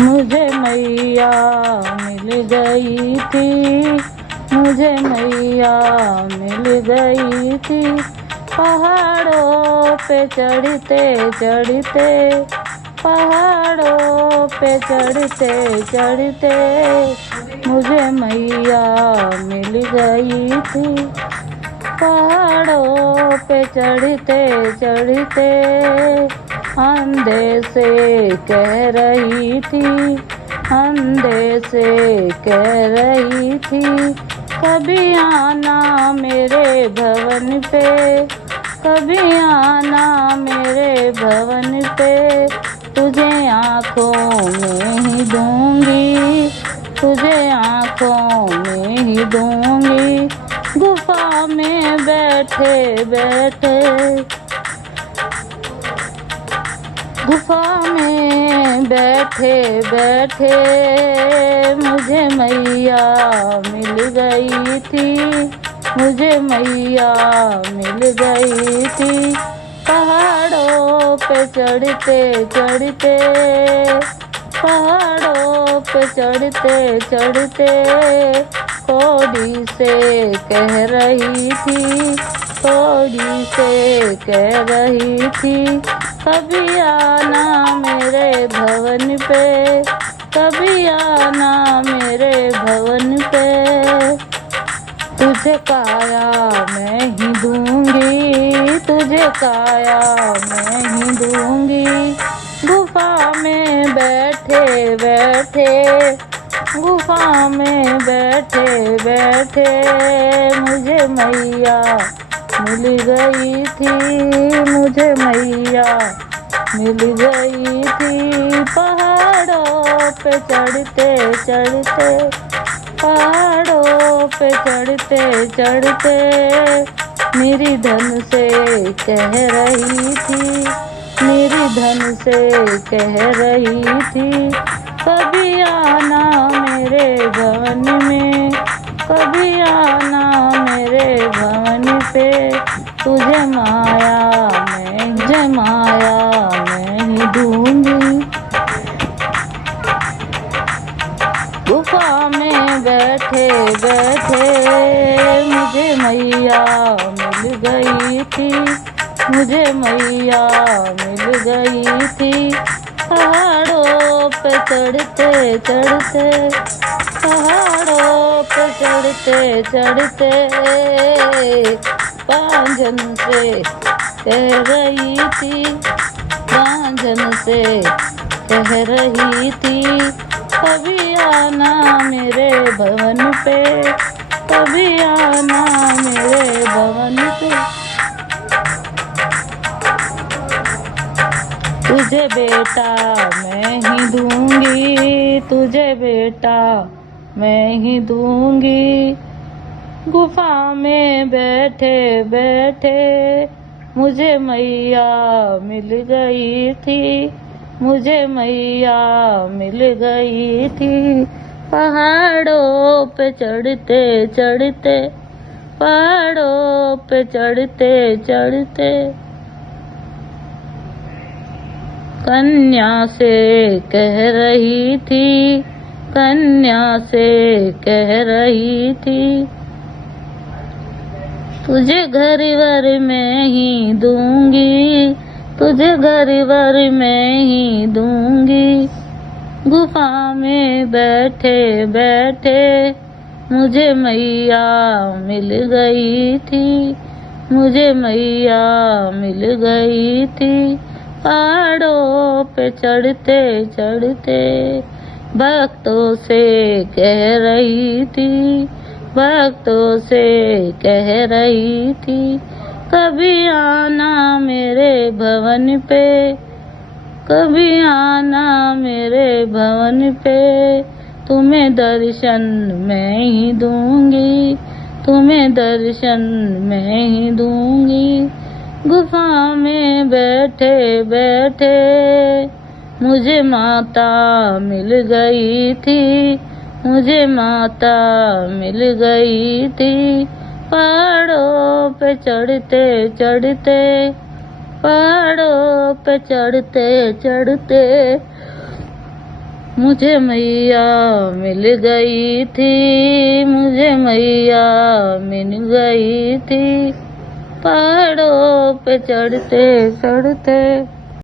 मुझे मैया मिल गई थी, मुझे मैया मिल गई थी। पहाड़ों पे चढ़ते चढ़ते, पहाड़ों पे चढ़ते चढ़ते, मुझे मैया मिल गई थी। पहाड़ों पे चढ़ते चढ़ते अंधे से कह रही थी, अंधे से कह रही थी, कभी आना मेरे भवन पे, कभी आना मेरे भवन पे। तुझे आँखों में ही दूंगी, तुझे आँखों में ही दूंगी। गुफा में बैठे बैठे, गुफा में बैठे बैठे, मुझे मैया मिल गई थी, मुझे मैया मिल गई थी। पहाड़ों पे चढ़ते चढ़ते, पहाड़ों पे चढ़ते चढ़ते, थोड़ी से कह रही थी, थोड़ी से कह रही थी, कभी आना मेरे भवन पे, कभी आना मेरे भवन पे। तुझे काया मैं ही दूंगी, तुझे काया मैं ही दूंगी। गुफा में बैठे बैठे, गुफा में बैठे बैठे, मुझे मैया मिल गई थी, मुझे मैया मिल गई थी। पहाड़ों पे चढ़ते चढ़ते, पहाड़ों पे चढ़ते चढ़ते, मेरी धन से कह रही थी, मेरी धन से कह रही थी, कभी आना मेरे भवन में, कभी आना मेरे भवन पे। तुझे माया मैं, तुझे माया मैं ही दूंगी। गुफा में बैठे बैठे, मुझे मैया मिल गई थी, मुझे मैया मिल गई थी। पहाड़ों पे चढ़ते चढ़ते, पहाड़ों पे चढ़ते चढ़ते, बांझन से कह रही थी, बांझन से कह रही थी, कभी आना मेरे भवन पे, कभी आना मेरे भवन पे। तुझे बेटा मैं ही दूंगी, तुझे बेटा मैं ही दूंगी। गुफा में बैठे बैठे, मुझे मैया मिल गई थी, मुझे मैया मिल गई थी। पहाड़ों पे चढ़ते चढ़ते, पहाड़ों पे चढ़ते चढ़ते, कन्या से कह रही थी, कन्या से कह रही थी, तुझे घर वर में ही दूंगी, तुझे घर वर में ही दूंगी। गुफा में बैठे बैठे, मुझे मैया मिल गई थी, मुझे मैया मिल गई थी। पहाड़ों पे चढ़ते चढ़ते, भक्तों से कह रही थी, भक्तों से कह रही थी, कभी आना मेरे भवन पे, कभी आना मेरे भवन पे। तुम्हें दर्शन मैं ही दूंगी, तुम्हें दर्शन मैं ही दूंगी। गुफा में बैठे बैठे, मुझे माता मिल गई थी, मुझे माता मिल गई थी। पहाड़ों पे चढ़ते चढ़ते, पहाड़ों पे चढ़ते चढ़ते, मुझे मैया मिल गई थी, मुझे मैया मिल गई थी, पहाड़ों पे चढ़ते चढ़ते